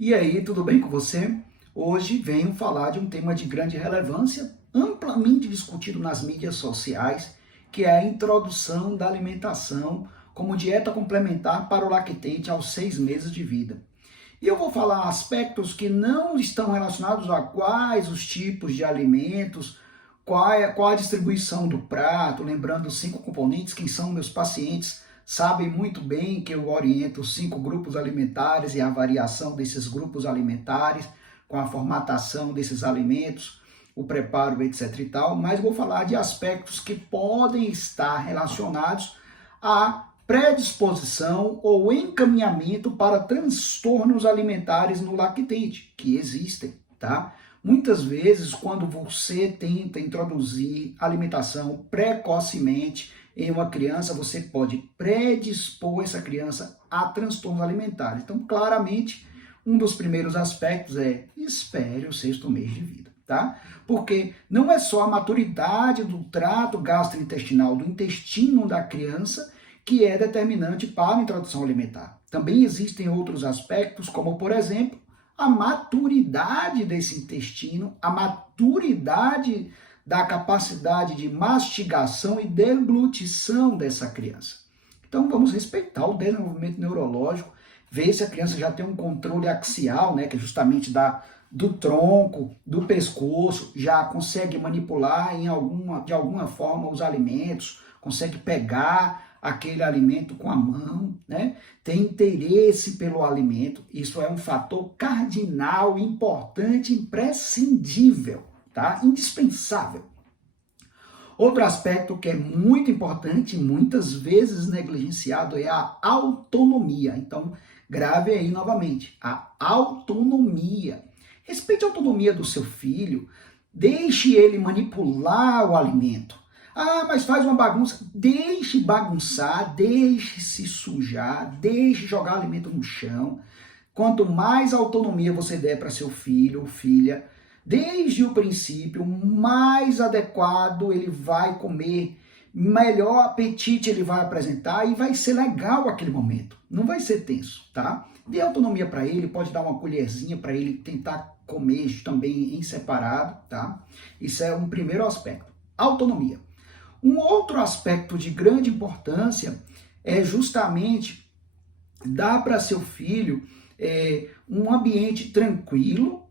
E aí, tudo bem com você? Hoje venho falar de um tema de grande relevância, amplamente discutido nas mídias sociais, que é a introdução da alimentação como dieta complementar para o lactente aos 6 meses de vida. E eu vou falar aspectos que não estão relacionados a quais os tipos de alimentos, qual a distribuição do prato, lembrando os 5 componentes, quem são meus pacientes sabem muito bem que eu oriento os 5 grupos alimentares e a variação desses grupos alimentares, com a formatação desses alimentos, o preparo, etc e tal, mas vou falar de aspectos que podem estar relacionados à predisposição ou encaminhamento para transtornos alimentares no lactente, que existem, tá? Muitas vezes, quando você tenta introduzir alimentação precocemente em uma criança, você pode predispor essa criança a transtornos alimentares. Então, claramente, um dos primeiros aspectos é espere o 6º mês de vida, tá? Porque não é só a maturidade do trato gastrointestinal, do intestino da criança, que é determinante para a introdução alimentar. Também existem outros aspectos, como, por exemplo, a maturidade desse intestino, a maturidade da capacidade de mastigação e deglutição dessa criança. Então, vamos respeitar o desenvolvimento neurológico, ver se a criança já tem um controle axial, né, que é justamente do tronco, do pescoço, já consegue manipular de alguma forma os alimentos, consegue pegar aquele alimento com a mão, né? Tem interesse pelo alimento. Isso é um fator cardinal, importante, imprescindível, tá? Indispensável. Outro aspecto que é muito importante e muitas vezes negligenciado é a autonomia. Então, grave aí novamente, a autonomia. Respeite a autonomia do seu filho, deixe ele manipular o alimento. Ah, mas faz uma bagunça. Deixe bagunçar, deixe se sujar, deixe jogar alimento no chão. Quanto mais autonomia você der para seu filho ou filha, desde o princípio, mais adequado ele vai comer, melhor apetite ele vai apresentar e vai ser legal aquele momento. Não vai ser tenso, tá? Dê autonomia para ele, pode dar uma colherzinha para ele tentar comer também em separado, tá? Isso é um primeiro aspecto. Autonomia. Um outro aspecto de grande importância é justamente dar para seu filho um ambiente tranquilo,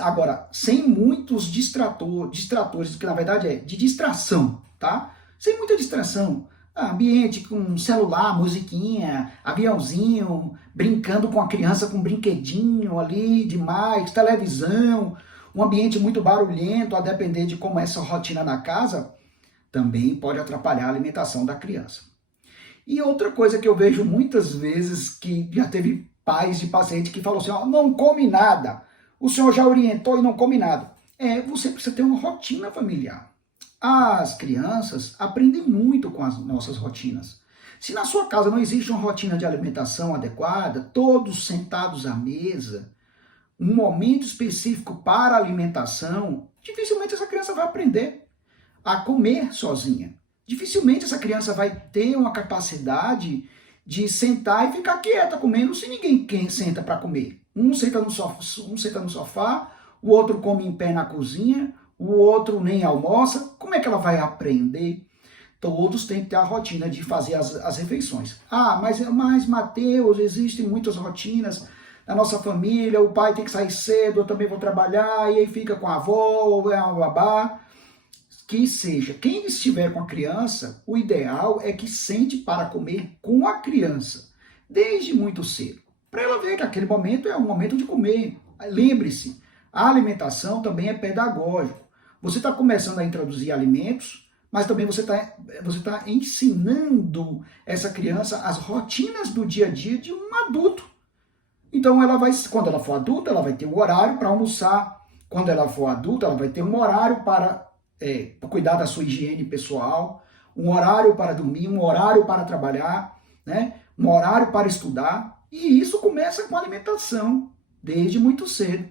agora, sem muitos distratores, que na verdade é de distração, tá? Sem muita distração. Ambiente com celular, musiquinha, aviãozinho, brincando com a criança com um brinquedinho ali demais, televisão, um ambiente muito barulhento, a depender de como é essa rotina na casa, também pode atrapalhar a alimentação da criança. E outra coisa que eu vejo muitas vezes, que já teve pais de paciente que falam assim, ó, não come nada, o senhor já orientou e não come nada. Você precisa ter uma rotina familiar. As crianças aprendem muito com as nossas rotinas. Se na sua casa não existe uma rotina de alimentação adequada, todos sentados à mesa, um momento específico para a alimentação, dificilmente essa criança vai aprender a comer sozinha. Dificilmente essa criança vai ter uma capacidade de sentar e ficar quieta comendo se ninguém senta para comer. Um senta no sofá, o outro come em pé na cozinha, o outro nem almoça. Como é que ela vai aprender? Todos têm que ter a rotina de fazer as refeições. Mas Mateus, existem muitas rotinas na nossa família, o pai tem que sair cedo, eu também vou trabalhar, e aí fica com a avó ou é a babá. Que seja, quem estiver com a criança, o ideal é que sente para comer com a criança, desde muito cedo, para ela ver que aquele momento é um momento de comer. Lembre-se, a alimentação também é pedagógico. Você está começando a introduzir alimentos, mas também você tá ensinando essa criança as rotinas do dia a dia de um adulto. Então, quando ela for adulta, ela vai ter um horário para almoçar. Quando ela for adulta, ela vai ter um horário para cuidar da sua higiene pessoal, um horário para dormir, um horário para trabalhar, né? Um horário para estudar. E isso começa com a alimentação, desde muito cedo.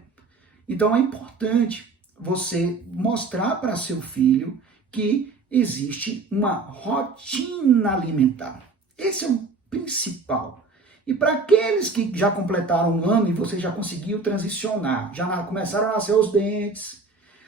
Então é importante você mostrar para seu filho que existe uma rotina alimentar. Esse é o principal. E para aqueles que já completaram um ano e você já conseguiu transicionar, começaram a nascer os dentes,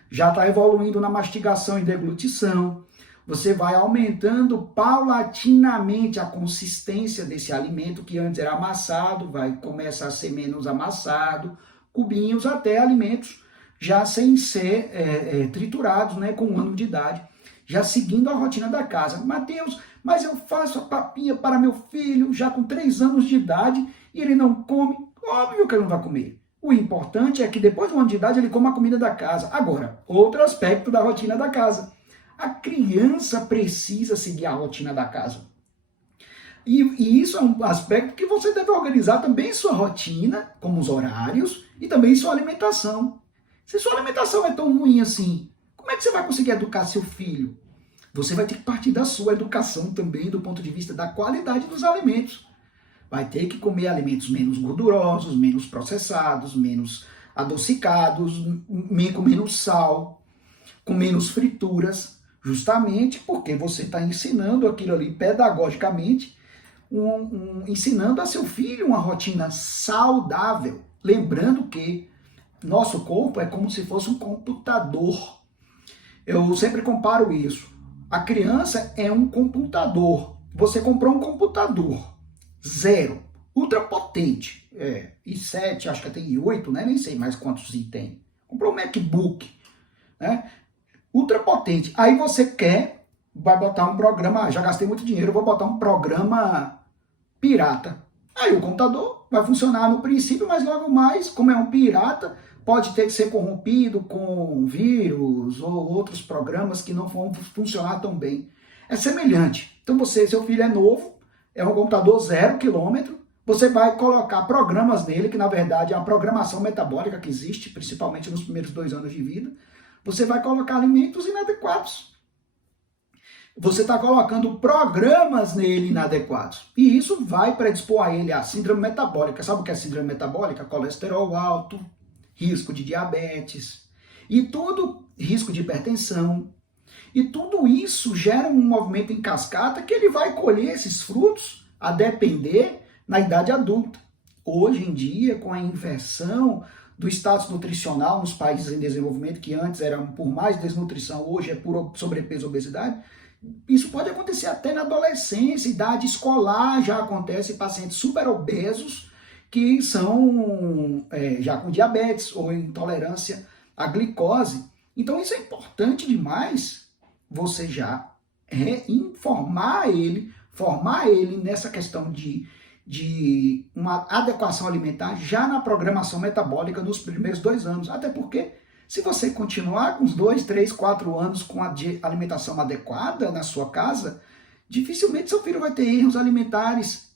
já está evoluindo na mastigação e deglutição, você vai aumentando paulatinamente a consistência desse alimento que antes era amassado, vai começar a ser menos amassado, cubinhos até alimentos já sem ser triturados, né, com 1 ano de idade, já seguindo a rotina da casa. Mateus, mas eu faço a papinha para meu filho já com 3 anos de idade e ele não come. Óbvio que ele não vai comer. O importante é que depois de 1 ano de idade ele coma a comida da casa. Agora, outro aspecto da rotina da casa. A criança precisa seguir a rotina da casa. E isso é um aspecto que você deve organizar também sua rotina, como os horários, e também sua alimentação. Se sua alimentação é tão ruim assim, como é que você vai conseguir educar seu filho? Você vai ter que partir da sua educação também do ponto de vista da qualidade dos alimentos. Vai ter que comer alimentos menos gordurosos, menos processados, menos adocicados, com menos sal, com menos frituras, justamente porque você está ensinando aquilo ali pedagogicamente, ensinando a seu filho uma rotina saudável. Lembrando que nosso corpo é como se fosse um computador. Eu sempre comparo isso. A criança é um computador. Você comprou um computador, 0, ultra potente, i7, acho que tem i8, né? Nem sei mais quantos i tem. Comprou um MacBook, né? Ultra potente. Aí você vai botar um programa, já gastei muito dinheiro, vou botar um programa pirata. Aí o computador vai funcionar no princípio, mas logo mais, como é um pirata, pode ter que ser corrompido com vírus ou outros programas que não vão funcionar tão bem. É semelhante. Então seu filho é novo, é um computador 0 quilômetro, você vai colocar programas nele, que na verdade é a programação metabólica que existe, principalmente nos primeiros 2 anos de vida. Você vai colocar alimentos inadequados. Você está colocando programas nele inadequados. E isso vai predispor a ele a síndrome metabólica. Sabe o que é síndrome metabólica? Colesterol alto, risco de diabetes, e tudo, risco de hipertensão. E tudo isso gera um movimento em cascata que ele vai colher esses frutos a depender na idade adulta. Hoje em dia, com a inversão do status nutricional nos países em desenvolvimento, que antes eram por mais desnutrição, hoje é por sobrepeso e obesidade, isso pode acontecer até na adolescência, idade escolar, já acontece em pacientes super obesos que são já com diabetes ou intolerância à glicose. Então isso é importante demais, você já formar ele nessa questão de uma adequação alimentar já na programação metabólica nos primeiros 2 anos. Até porque, se você continuar com uns 2, 3, 4 anos com a alimentação adequada na sua casa, dificilmente seu filho vai ter erros alimentares.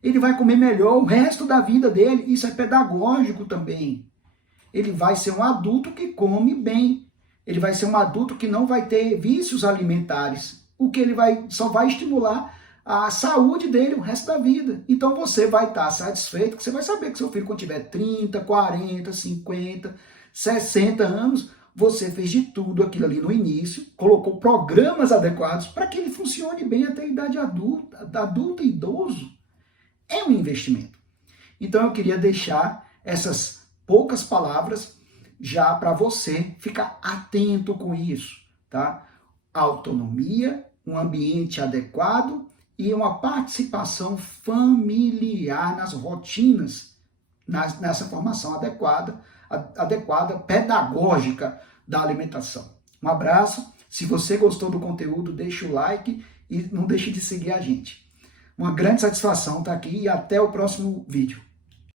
Ele vai comer melhor o resto da vida dele. Isso é pedagógico também. Ele vai ser um adulto que come bem. Ele vai ser um adulto que não vai ter vícios alimentares. O que ele só vai estimular a saúde dele o resto da vida. Então você vai estar satisfeito, que você vai saber que seu filho, quando tiver 30, 40, 50, 60 anos, você fez de tudo aquilo ali no início, colocou programas adequados para que ele funcione bem até a idade adulta e idoso. É um investimento. Então eu queria deixar essas poucas palavras já para você ficar atento com isso, tá? Autonomia, um ambiente adequado e uma participação familiar nas rotinas, nessa formação adequada, pedagógica da alimentação. Um abraço. Se você gostou do conteúdo, deixa o like e não deixe de seguir a gente. Uma grande satisfação estar aqui e até o próximo vídeo.